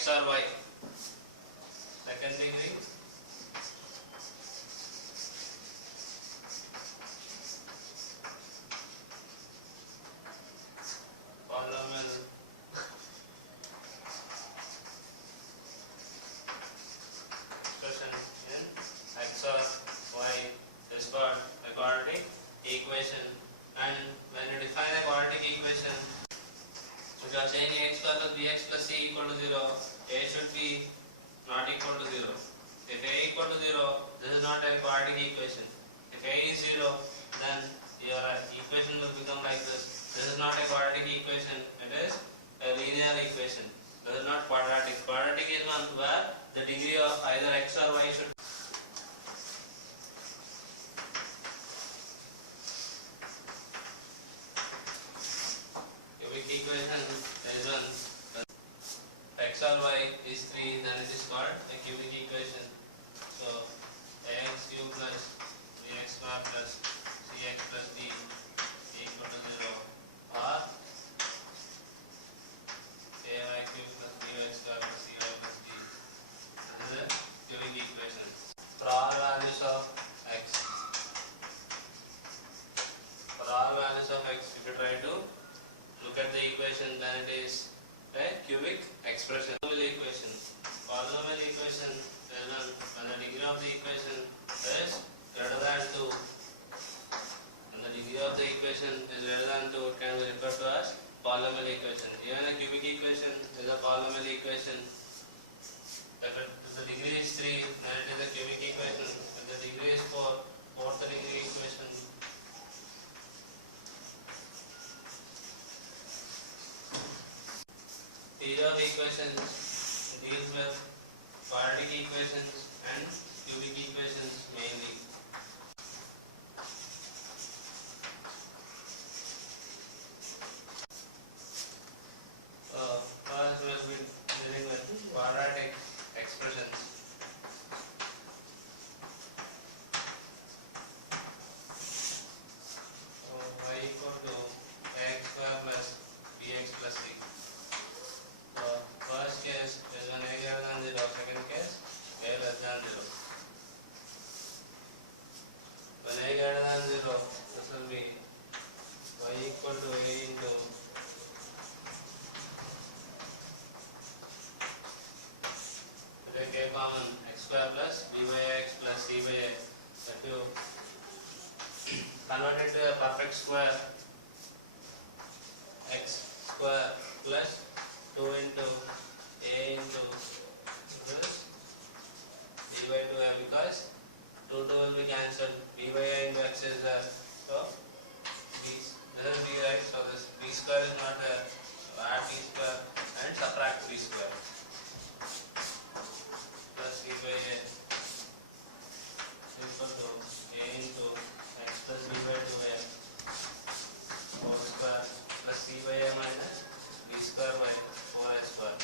x or y. Second degree polynomial expression in x or y is called a quadratic equation. And when you define a quadratic equation, if you are saying x square plus bx plus c equal to 0, a should be not equal to 0. If a equal to 0, this is not a quadratic equation. If a is 0, then your equation will become like this. This is not a quadratic equation, it is a linear equation. This is not quadratic. Quadratic is one where the degree of either x or y should equation is one. X or y is 3, then it is called a cubic equation. So ax cube plus bx square plus cx plus d equal to 0, or ay cube plus by square plus cy plus d. This is a cubic equation. For all values of x, if you try to look at the equation, then it is a cubic expression. Polynomial equation is when the degree of the equation is greater than 2. When the degree of the equation is greater than 2, it can be referred to as polynomial equation. Even a cubic equation is a polynomial equation. If the degree is 3, then it is a cubic equation. If the degree is 4, fourth degree equation. Theory of equations deals with quadratic equations and cubic equations mainly. First we will be dealing with quadratic expressions. Y equal to x square plus bx plus c. First case is when a greater than 0, second case a less than 0. When a greater than 0, this will be y equal to a into take a common x square plus b by x plus c by a. If you convert it to a perfect square, x square plus 2 into a into this b by 2a, because 2 will be cancelled, b by a into x is there, so this is b, right? So this b square is not there, so add b square and subtract b square plus b by a equal to a into x plus b by 2a whole square plus c by a minus b square by 4a square.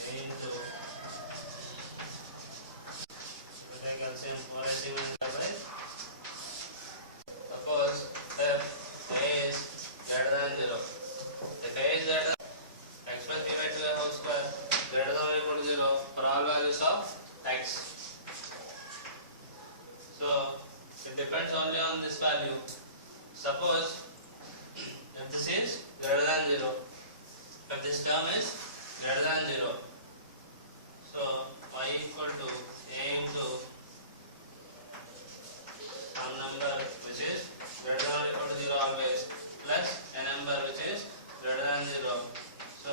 A into calcium 4ac by. Suppose if a is greater than 0. If a is greater than x plus b by 2a whole square greater than or equal to 0 for all values of x. So it depends only on this value. Suppose if this is greater than 0, if this term is greater than 0, so y equal to a into some number which is greater than or equal to 0 always plus a number which is greater than 0. So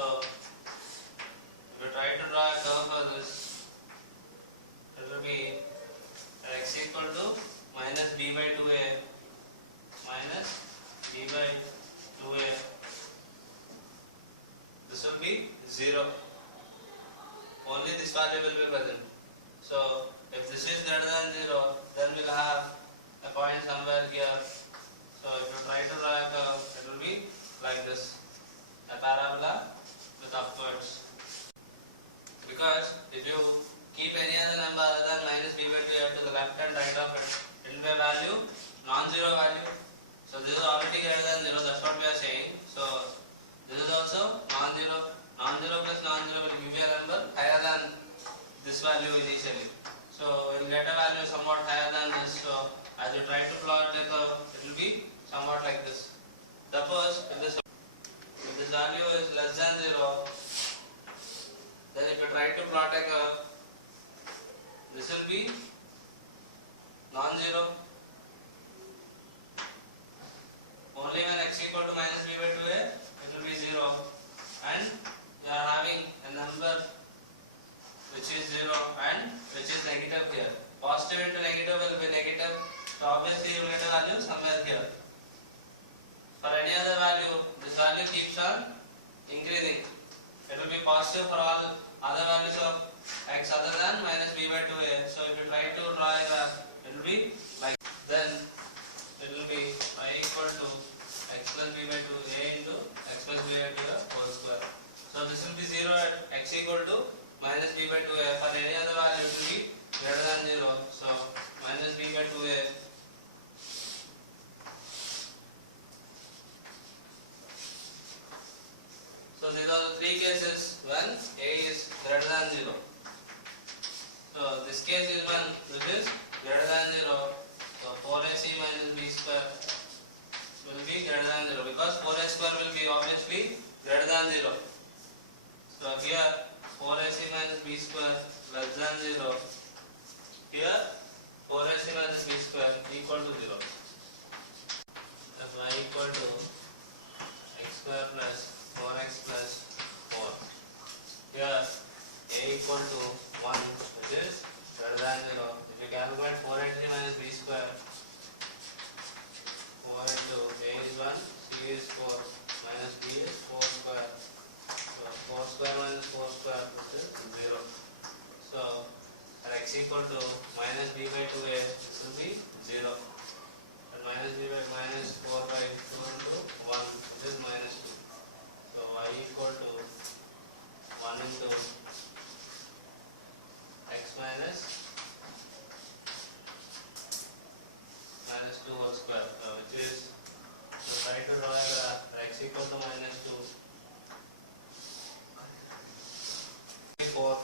if you try to draw a curve for this, it will be x equal to minus b by 2a minus b by 2a. This will be 0. Only this value will be present. So if this is greater than 0, then we will have a point somewhere here. So if you try to draw a curve, it will be like this, a parabola with upwards. Because if you keep any other number other than minus b by 2a to the left and right of it, it will be a value, non-zero value. So this is already greater than 0, that's what we are saying. So this is also non-zero Non-zero plus non-zero will give you a number higher than this value initially. So we'll get a value somewhat higher than this. So as you try to plot a curve, it will be somewhat like this. Suppose if this value is less than 0, then if you try to plot a curve, this will be non-zero. Only when x equal to minus b by 2a, it will be 0. And you are having a number which is 0 and which is negative here. Positive into negative will be negative. So obviously you will get a value somewhere here. For any other value, this value keeps on increasing. It will be positive for all other values of x other than minus b by 2a. So if you try to draw a graph, it will be like then it will be y equal to x plus b by 2a into x plus b by 2a whole square. So this will be 0 at x equal to minus b by 2a. For any other value it will be greater than 0. So minus b by 2a. So these are the three cases when a is greater than 0. So this case is when this is greater than 0. So 4ac minus b square will be greater than 0 because 4a square will be obviously greater than 0. So here 4ac minus b square less than 0. Here 4ac minus b square equal to 0. If y equal to x square plus 4x plus 4. Here a equal to 1 which is greater than 0. If you calculate 4ac minus b square, 4 into a is 1, c is 4, minus b is 4 square. So 4 square minus 4 square which is 0. So at x equal to minus b by 2a, this will be 0. And minus b by minus 4 by 2 into 1 which is minus 2. So y equal to 1 into x minus 2 whole square, which is, so try to draw a graph x equal to minus 2, 4.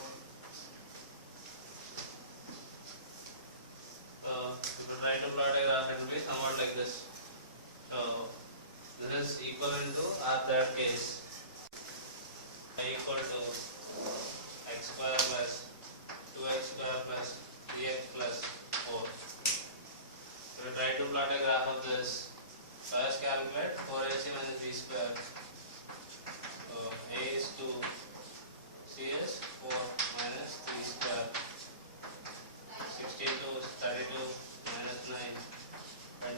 So if you try to plot a graph, it will be somewhat like this. So this is equivalent to our third case. Y equal to x square plus 2x square plus 3x plus 4. If you try to plot a graph of this, first calculate 4ac minus b square. So a is 2, c is 4 minus 3 square. 16 to 32 minus 9,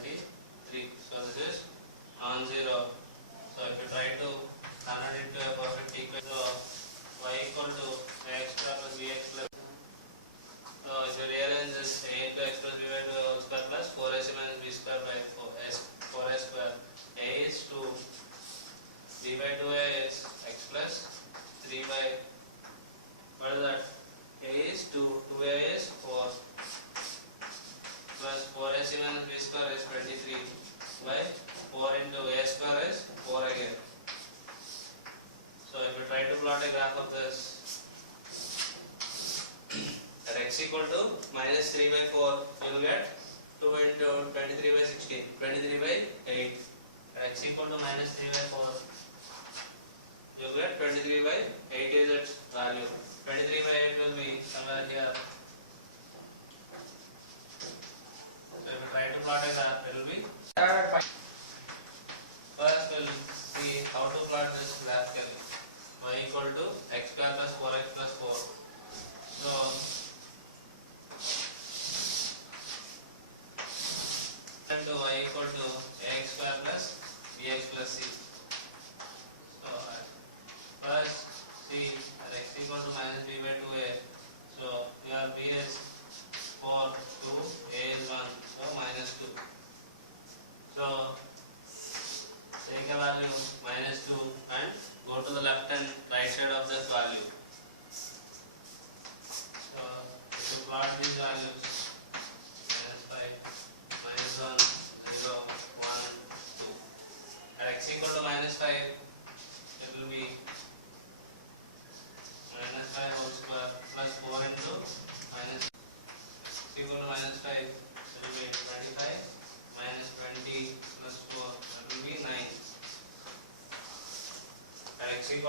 23. So this is non-zero. So if you try to turn it into a perfect equation, so y equal to ax square plus bx plus. So if you rearrange this, a into x plus b by 2 whole square plus 4ac minus b square by 4a square. A is 2, b by 2a is x plus 3 by, what is that? A is 2, 2a is 4 plus 4ac minus b square is 23 by 4 into a square is 4 again. So if you try to plot a graph of this, at x equal to minus 3 by 4, you will get 2 into 23 by 16, 23 by 8. At x equal to minus 3 by 4, you will get 23 by 8 is its value. 23 by 8 will be somewhere here. So if you try to plot a graph, it will be. First we'll see how to plot this graphically. Y equal to x square plus 4x plus 4. So to y equal to ax square plus bx plus c. So first see at x equal to minus b by 2a. So here b is 4, 2, a is 1, so minus 2. So take a value minus 2 and go to the left and right side of this value. So if you plot these values, minus 5, minus 1, 0, 1, 2. At x equal to minus 5, it will be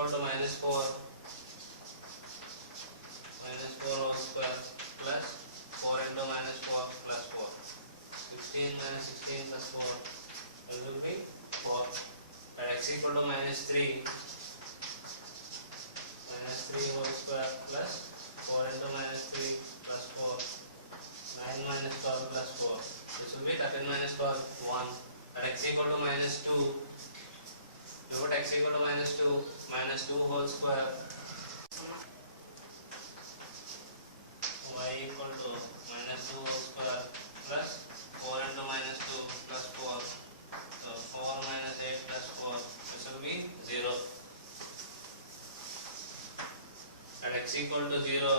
equal to -4 whole square plus 4 into -4 plus 4. 16 minus 16 plus 4 will be 4. At x equal to -3 whole square plus 4 into -3 plus 4. 9 minus 12 plus 4. This will be 13 minus 12 1. At x equal to -2, you put x equal to -2 whole square, y equal to -2 whole square plus 4 into -2 plus 4. So 4 minus 8 plus 4. This will be 0. At x equal to 0,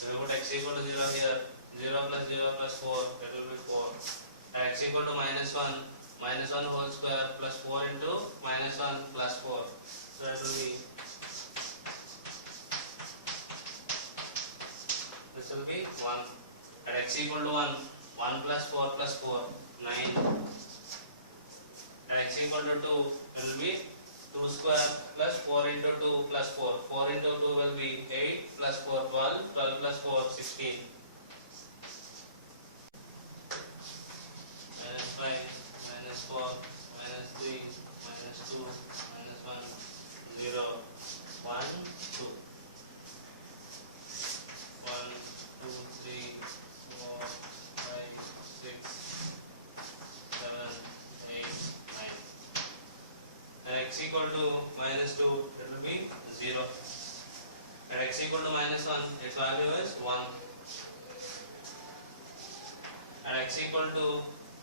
you put x equal to 0 here. 0 plus 4, that will be 4. At x equal to -1 whole square plus 4 into -1 plus 4. So that will be, this will be 1. At x equal to 1 plus 4 plus 4, 9. At x equal to 2, it will be 2 square plus 4 into 2 plus 4. 4 into 2 will be 8 plus 4, 12. 12 plus 4, 16. -5, -4, -3, -2, -1, 0, 1, 2. 1, 2, 3, 4, 5, 6, 7, 8, 9. At x equal to -2, it will be 0. At x equal to -1, its value is 1. At x equal to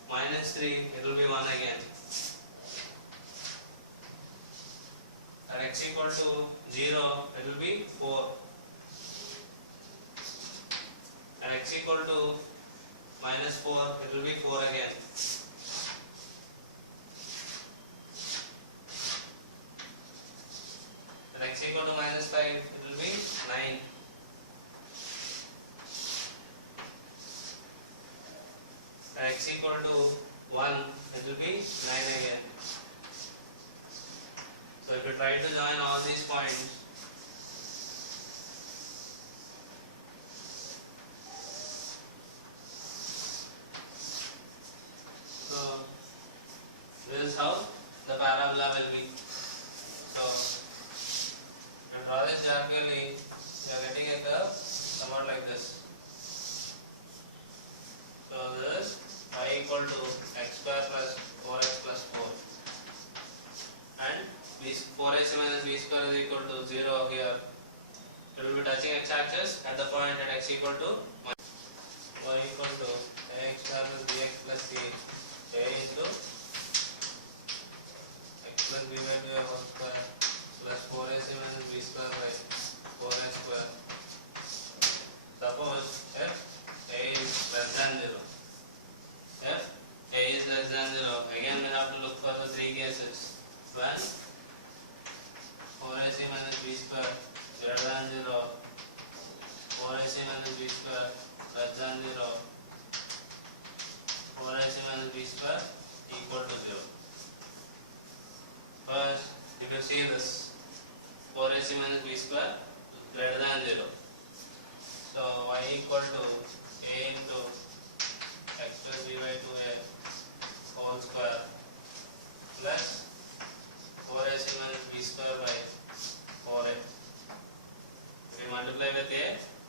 -3, it will be 1 again. At x equal to 0, it will be 4. At x equal to -4, it will be 4 again. At x equal to -5, it will be 9. At x equal to 1, it will be 9 again. So if you try to join all these points, so this is how the parabola will be. So to draw this diagonally, you are getting a curve somewhat like this. So this is y equal to x square plus 4x plus 4, and 4ac minus b square is equal to 0 here. It will be touching x-axis at the point at x equal to y equal to ax square plus bx plus c a into x plus b by 2 whole square plus 4ac minus b square by 4x square. Suppose if a is less than 0. If a is less than 0, again we have to look for the three cases. When 4ac minus b square greater than 0, 4ac minus b square less than 0, 4ac minus b square equal to 0. First, you can see this 4ac minus b square greater than 0. So y equal to a into x plus b by 2a whole square plus 4ac minus b square by 4a. If we multiply with a,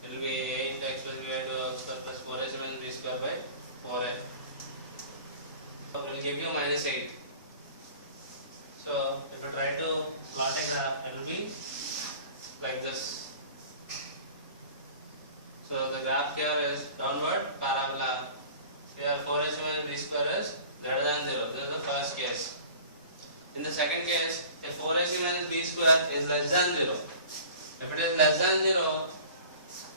it will be a into x plus b by 2 whole square plus 4ac minus b square by 4a. So it will give you -8. So if you try to plot a graph, it will be like this. So the graph here is downward parabola. Here 4ac minus b square is greater than 0. This is the first case. In the second case, if 4ac minus b square is less than 0. If it is less than 0,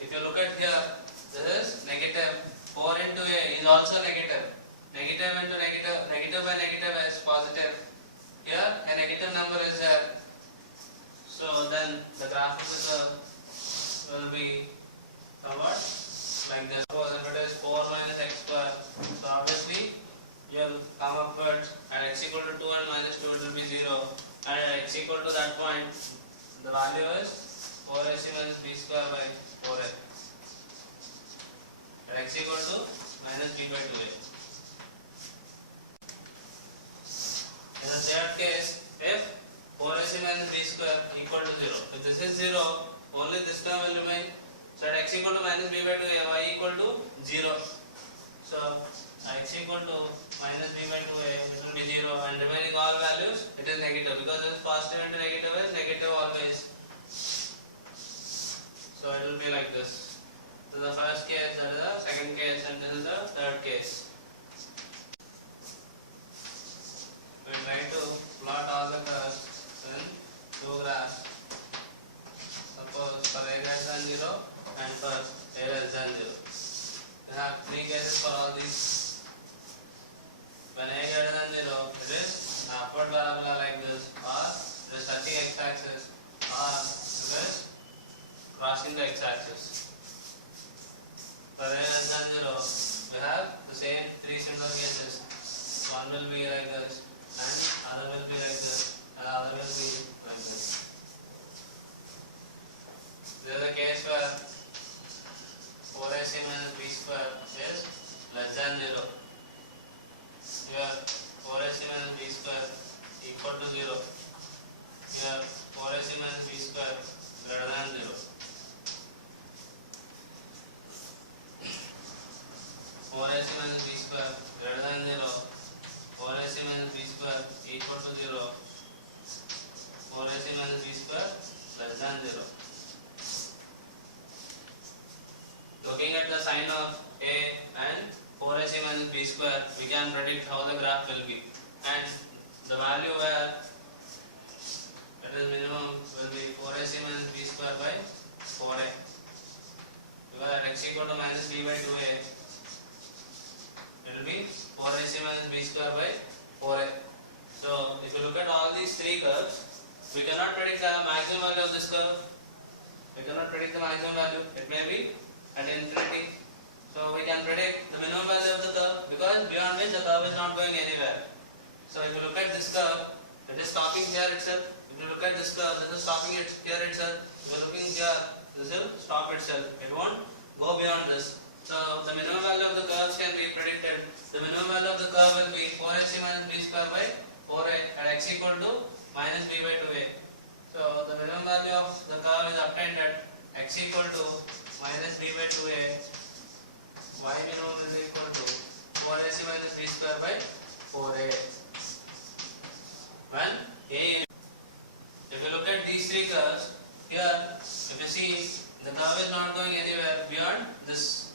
if you look at here, this is negative. 4 into a is also negative. Negative into negative, negative by negative is positive. Here a negative number is there. So then the graph of the curve will be somewhat like this. Suppose if it is 4 minus x square, so obviously you will come upwards, and x equal to 2 and -2 it will be 0, and at x equal to that point the value only this term will remain. So at x equal to minus b by 2a, y equal to 0. So x equal to minus b by 2a, it will be 0, and remaining all values it is negative, because it is positive into negative is negative always. So it will be like this. This is the first case, that is the second case, and this is the third case. We try to plot all the curves in two graphs. Suppose for a greater than 0 and for a less than 0. We have three cases for all these. When a greater than 0, it is an upward parabola like this, or it is touching x-axis, or it is crossing the x-axis. For a less than 0, we have the same three similar cases. One will be like this, and other will be like this, and other will be like this. This is the case where 4ac minus b square is less than 0. Here 4ac minus b square equal to 0. Here 4ac minus b square greater than 0. 4ac minus b square greater than 0. 4ac minus b square equal to 0. 4ac minus b square less than 0. Looking at the sign of A and 4ac minus b square, we can predict how the graph will be, and the value where it is minimum will be 4ac minus b square by 4a, because at x equal to minus b by 2a, it will be 4ac minus b square by 4a. So if you look at all these three curves, we cannot predict the maximum value of this curve. We cannot predict the maximum value. It may be at infinity. So we can predict the minimum value of the curve, because beyond which the curve is not going anywhere. So if you look at this curve, it is stopping here itself. If you look at this curve, this is stopping it here itself. If you are looking here, this will stop itself. It won't go beyond this. So the minimum value of the curves can be predicted. The minimum value of the curve will be 4ac minus b square by 4a at x equal to minus b by 2a. So the minimum value of the curve is obtained at x equal to minus b by 2a. Y minimum is equal to 4ac minus b square by 4a. When a, if you look at these three curves, here if you see the curve is not going anywhere beyond this.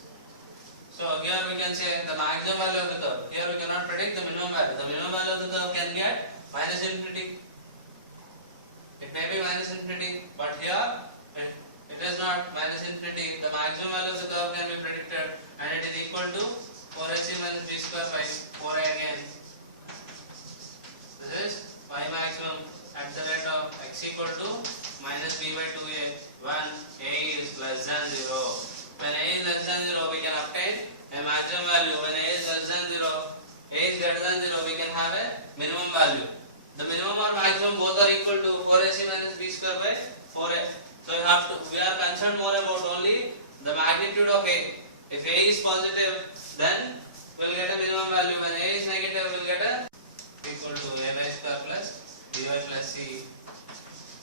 So here we can say the maximum value of the curve. Here we cannot predict the minimum value. The minimum value of the curve can be at minus infinity. It may be minus infinity, but here it is not minus infinity. The maximum value of the curve can be predicted, and it is equal to 4ac minus b square by 4a again. This is y maximum at the rate of x equal to minus b by 2a when a is less than 0. When a is less than 0, we can obtain a maximum value. When a is less than 0, a is greater than 0, we can have a minimum value. The minimum or maximum both are equal to 4ac minus b square by 4a. So we are concerned more about only the magnitude of a. If a is positive, then we will get a minimum value. When a is negative, we will get a equal to a by square plus b plus c.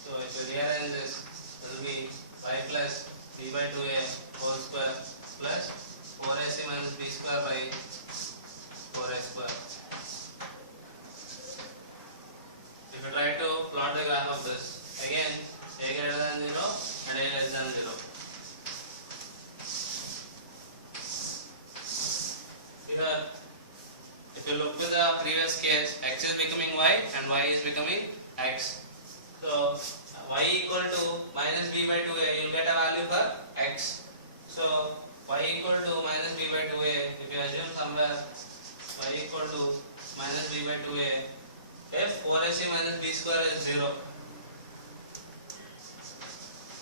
So if we rearrange this, it will be y plus b by 2a whole square plus 4ac minus b square by 4a square. If you try to plot the graph of this, again a greater than 0 and a less than 0. Here, if you look to the previous case, x is becoming y and y is becoming x. So y equal to minus b by 2a, you will get a value for x. So y equal to minus b by 2a, if you assume somewhere y equal to minus b by 2a, if 4ac minus b square is 0,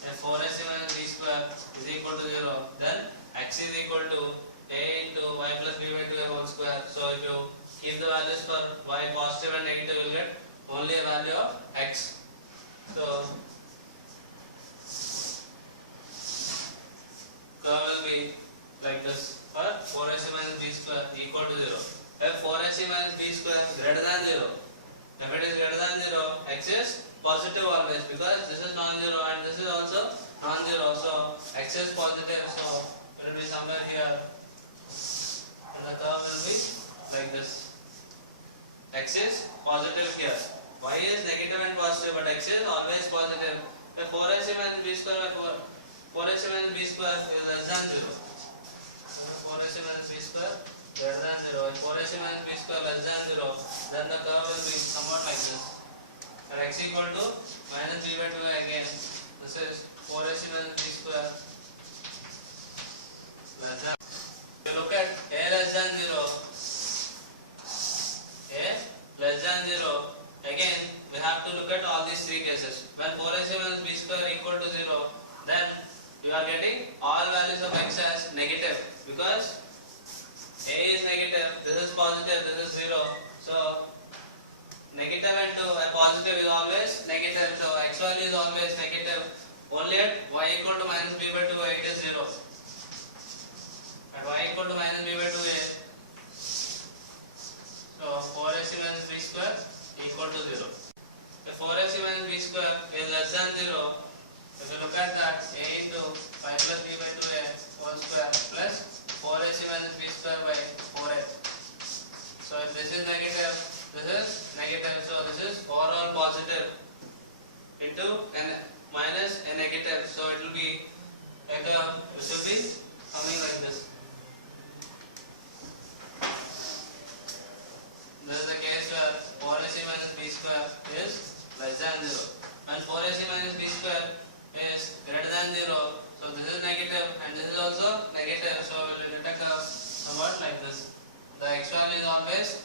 if 4ac minus b square is equal to 0, then x is equal to a into y plus b by 2a whole square. So if you keep the values for y positive and negative, you will get only a value of x. So curve will be like this for 4ac minus b square equal to 0. If 4ac minus b square greater than 0, if it is greater than 0, x is positive always, because this is non-zero and this is also non-zero. x is positive, so it will be somewhere here, and the curve will be like this. X is positive here. Y is negative and positive, but x is always positive. The 4ac minus b square by 4ac minus b square is less than 0. So 4ac minus b square greater than 0. If 4ac minus b square less than 0, then the curve will be somewhat like this. And x equal to minus b by 2a again. This is 4ac minus b square less than. If you look at a less than 0, a less than 0, again we have to look at all these three cases. When 4ac minus b square equal to 0, then you are getting all values of x as negative, because a is negative, this is positive, this is 0. So negative into a positive is always negative, so x value is always negative. Only at y equal to minus b by 2a it is 0. At y equal to minus b by 2a, so 4ac minus b square equal to 0. If 4ac minus b square is less than 0, if you look at that, a into 5 plus b by 2a whole square plus 4ac minus b square by 4a. So if this is negative, this is negative, so this is overall positive into minus a negative, so it will be a curve which will be coming like this. This is the case where 4ac minus b square is less than 0. When 4ac minus b square is greater than 0, so this is negative and this is also negative, so we will get a curve somewhat like this. The x value is always